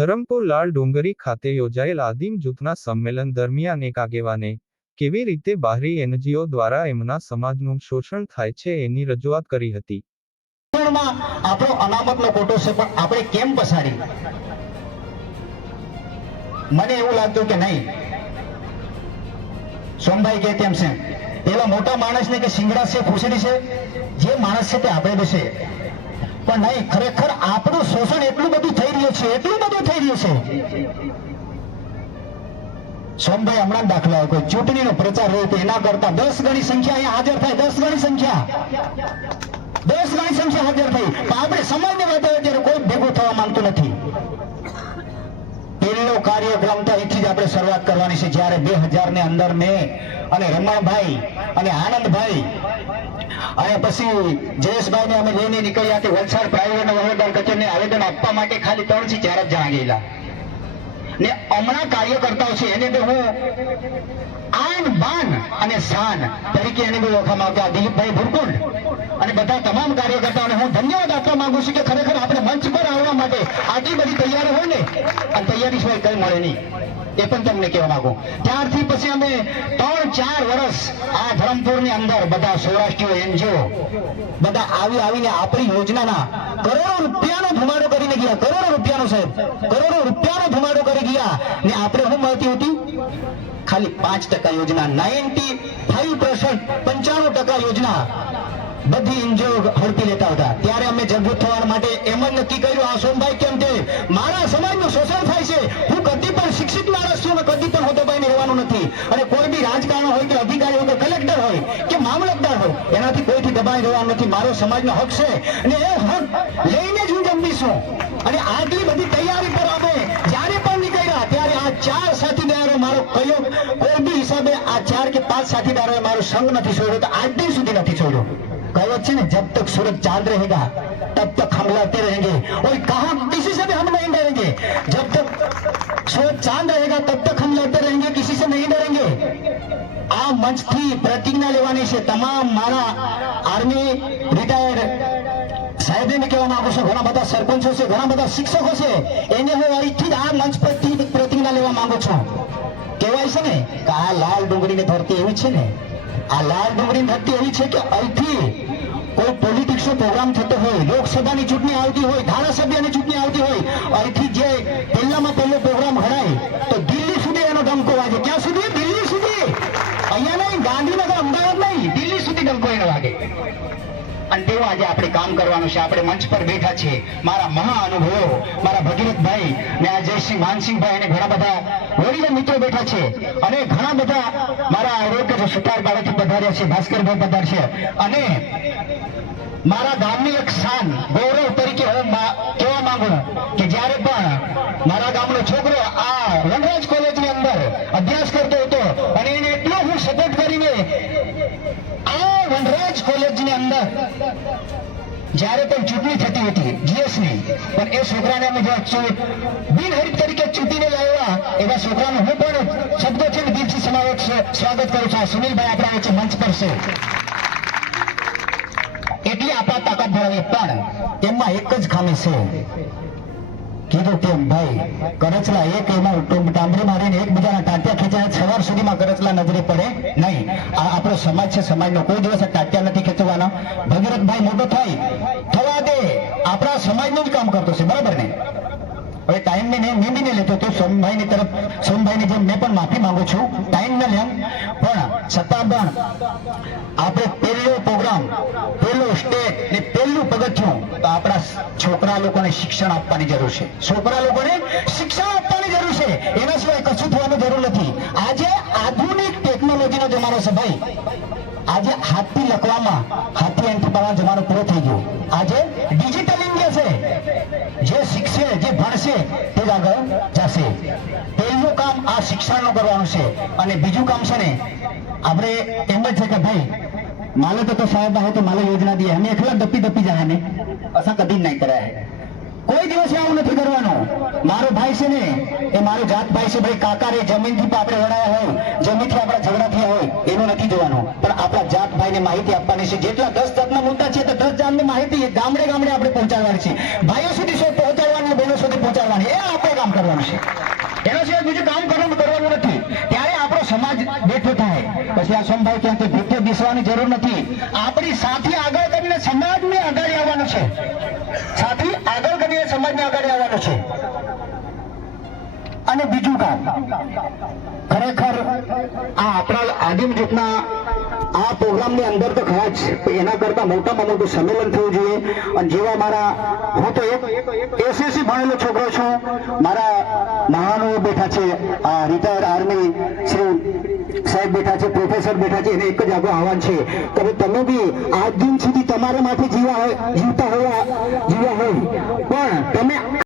ધરમપુર લાલ ડુંગરી ખાતે યોજાયેલ આદિમ જૂથના સંમેલન દરમિયાન એક આગેવાને કેવી રીતે બહારી એનજીઓ દ્વારા એમના સમાજનું શોષણ થાય છે એની રજૂઆત કરી હતી. આપણો અનામતનો કોટો છે, પણ આપણે કેમ પસારી મને એવું લાગતું કે નહીં. સોમભાઈ કે તેમ છે. પેલા મોટા માણસને કે સિંગડા છે ખુશડી છે, જે માણસ છે તે આપણે બેસે પણ નહીં, ખરેખર આપણું શોષણ એટલું બધું થઈ રહ્યું છે, એટલું છે. સોમભાઈ હમણાં દાખલા કોઈ ચૂંટણીનો પ્રચાર હોય તો એના કરતા દસ ગણી સંખ્યા અહીંયા હાજર થાય. દસ ગણી સંખ્યા. દસ ગણી સંખ્યા હાજર થઈ. પણ આપણે સમાજની અત્યારે ત્યારે કોઈ ભેગું થવા માંગતું નથી. પહેલો કાર્યક્રમ તો અહીંથી જ આપણે શરૂઆત કરવાની છે. જ્યારે બે હજારની અંદર મેં અને રમણભાઈ અને આનંદભાઈ અને પછી જયેશભાઈ ને અમે લઈને નીકળ્યા કે વલસાડ પ્રાઇવેટ વહીવટદાર કચેરીને આવેદન આપવા માટે ખાલી ત્રણથી ચાર જ જણા ગયેલા. ને હમણાં કાર્યકર્તાઓ છે, એને તો હું આન, બાન અને શાન તરીકે એને બી ઓળખવામાં આવતા દિલીપભાઈ ભુરકુંડ અને બધા તમામ કાર્યકર્તાઓને હું ધન્યવાદ આપવા માંગુ છું કે ખરેખર આપણે મંચ પર આવવા માટે આટલી બધી તૈયારી હોય ને, અને તૈયારી સિવાય કઈ મળે નહીં. એ પણ તમને કહેવા માંગુ. ત્યારથી પછી અમે ત્રણ ચાર વર્ષ આ ધરમપુરની અંદર બધા સૌરાષ્ટ્રીય એનજીઓ, બધા આવી આવીને આપણી યોજનાના કરોડો રૂપિયાનો ધુમાડો કરીને ગયા. કરોડો રૂપિયાનો સાહેબ, કરોડો રૂપિયાનો ધુમાડો કરી ગયા. ને આપણે શું મળતી હતી? ખાલી પાંચ ટકા યોજના, નાઇન્ટી ફાઈવ પર્સન્ટ પંચાણું ટકા યોજના બધી એનજીઓ હડપી લેતા હતા. ત્યારે અમે જગભૂત થવા માટે એમ જ નક્કી કર્યું, આ સોમભાઈ કેમ તે? મારા સમાજનું શોષણ થાય છે. નથી અને કોઈ બી રાજકારણ હોય કે અધિકારી હોય કે કલેક્ટર હોય કે મામલતદાર હોય એનાથી કોઈથી દબાઈ રહેવાનું નથી મારો સમાજનો હક છે અને એ હક લઈને જ હું જંપીશું અને આટલી બધી તૈયારી પર અમે જ્યારે પણ નીકળ્યા ત્યારે આ ચાર સાથીદારો મારો કયો કોઈ બી હિસાબે આ ચાર કે પાંચ સાથીદારોએ મારો સંગ નથી છોડ્યો તો આજ દિન સુધી નથી છોડ્યો कहावत है ना जब तक सूरज चांद रहेगा तब तक हम लड़ते रहेंगे और कहा किसी से भी हम नहीं डरेंगे जब तक सूरज चांद रहेगा तब तक हम लड़ते रहेंगे મંચથી પ્રતિજ્ઞા લેવાની છે. તમામ મારા આર્મી રિટાયર્ડ સાહેબને કહેવા માંગુ છું. ઘણા બધા સરપંચો છે, ઘણા બધા શિક્ષકો છે. એને હું અહીંથી આ મંચ પરથી પ્રતિજ્ઞા લેવા માંગુ છું. કહેવાય છે ને કે આ લાલ ડુંગળીની ધરતી એવી છે ને, આ લાલ ડુંગળી ધરતી એવી છે કે અહીંથી કોઈ પોલિટિક્સ નો પ્રોગ્રામ થતો હોય, લોકસભાની ચૂંટણી આવતી હોય, ધારાસભ્યની ચૂંટણી આવતી હોય, અહીંથી જે પહેલામાં પહેલો પ્રોગ્રામ હરાય તો દિલ્હી સુધી એનો ડંકો વાગે. ક્યાં સુધી? નહીં ગાંધીનગર અમદાવાદ નહીં દિલ્હી સુધી ડંકો એને વાગે. અને તેવું આજે આપણે કામ કરવાનું છે, આપણે મંચ પર બેઠા છે મારા મહા અનુભવો, મારા ભગીરથભાઈ ને આ જયસિંહ, માનસિંહભાઈ અને ઘણા બધા વડીલ મિત્રો બેઠા છે. અને ઘણા બધા મારા આરોગ્ય સુતાર બાળકથી પધાર્યા છે, ભાસ્કરભાઈ પધાર અને મારા ગામની એક શાન, ગૌરવ તરીકે હું કહેવા માંગુ કે જ્યારે પણ મારા ગામનો છોકરો આ વનરાજ કોલેજની અંદર અભ્યાસ કરતો હતો અને એને એટલો હું સપોર્ટ કરીને આ વનરાજ કોલેજની અંદર જ્યારે પણ ચૂંટણી થતી હતી GS ની પણ એ છોકરાને અમે જો ચૂ- બિનહરીફ તરીકે ચૂંટીને લાવ્યા, એવા છોકરાનું હું પણ શબ્દોથી અને દિલથી સમાવેશ સ્વાગત કરું છું સુનિલભાઈ આપણા વચ્ચે મંચ પર છે. એટલી આપણા તાકાત ધરાવીએ પણ એમાં એક જ ખામી છે. કીધું તેમ ભાઈ, કરચલા એક, એમાં ટો- ટાંબરી મારીને એકબીજાના ટાંટિયા ખેંચાય સવાર સુધીમાં કરચલા નજરે પડે નહીં. આ આપણો સમાજ છે, સમાજનો કોઈ દિવસ ટાંટિયા નથી ખેંચવાના મોટો થાય થવા દે. આપણા સમાજનું જ કામ કરતો છે, બરાબર ને? હવે ટાઈમ ને મેં નીંદીને લેતો તો સોમભાઈની તરફ, સોમભાઈની જેમ મેં પણ માફી માંગુ છું. ટાઈમ ને લેમ, પણ છતાં પણ આપણે પહેલો પ્રોગ્રામ પહેલો સ્ટેટ ને પહેલું પગથિયું, તો આપણા છોકરા લોકોને શિક્ષણ આપવાની જરૂર છે. છોકરા લોકોને શિક્ષણ આપવાની જરૂર છે. એના સિવાય કશું થવાની જરૂર નથી. શીખશે જે ભણશે, તે આગળ જશે. પહેલું કામ આ શિક્ષણનું કરવાનું છે. અને બીજું કામ છે ને, આપણે એમ જ છે કે ભાઈ, માલે તો સાહેબ આવે તો માલે યોજના દે અમે એકલા દપી દપી જાય ને અસા કદી નહીં કર્યા. કોઈ દિવસે આવું નથી કરવાનું. મારો ભાઈ છે ને, એ મારો જાત ભાઈ છે, ભાઈ કાકા રે જમીનથી આપણે વડાયા હોય, જમીનથી આપણા ઝઘડા થયા હોય, એનું નથી જોવાનું. પણ આપણા જાત ભાઈને માહિતી આપવાની છે. જેટલા દસ જાતના મુદ્દા છે, તો દસ જાતની માહિતી ગામડે ગામડે આપણે પહોંચાડવાની છે ભાઈઓ સુધી શું પહોંચાડવાની બહેનો સુધી પહોંચાડવાની એ આપણે કામ આવવાનું છે એના સિવાય બીજું કામ કરવાનું કરવાનું નથી. ત્યારે આપણો સમાજ બેઠો થાય. પછી આ સોમભાઈ ક્યાંથી ભૂખે બેસવાની જરૂર નથી. આપણી સાથે આગળ કરીને સમાજને આગળ આવવાનું છે. સાથે આગળ કરીને સમાજને આગળ આવવાનું છે. અને બીજું કામ. ખરેખર આ આપણા આદિમ જૂથના આ પ્રોગ્રામની અંદર તો ખાસ એના કરતા મોટામાં મોટું સંમેલન થવું જોઈએ. અને જેવા મારા, હું તો એક એસએસસી ભણેલો છોકરો છું. મારા મહાનો બેઠા છે, આ રિટાયર્ડ આર્મી શ્રી સાહેબ બેઠા છે પ્રોફેસર બેઠા છે, એને એક જ આગળ આહવાન છે. કે તમે બી આજ દિન સુધી તમારા માટે જીવા હોય, જીવતા હોય જીવ્યા હોય. પણ તમે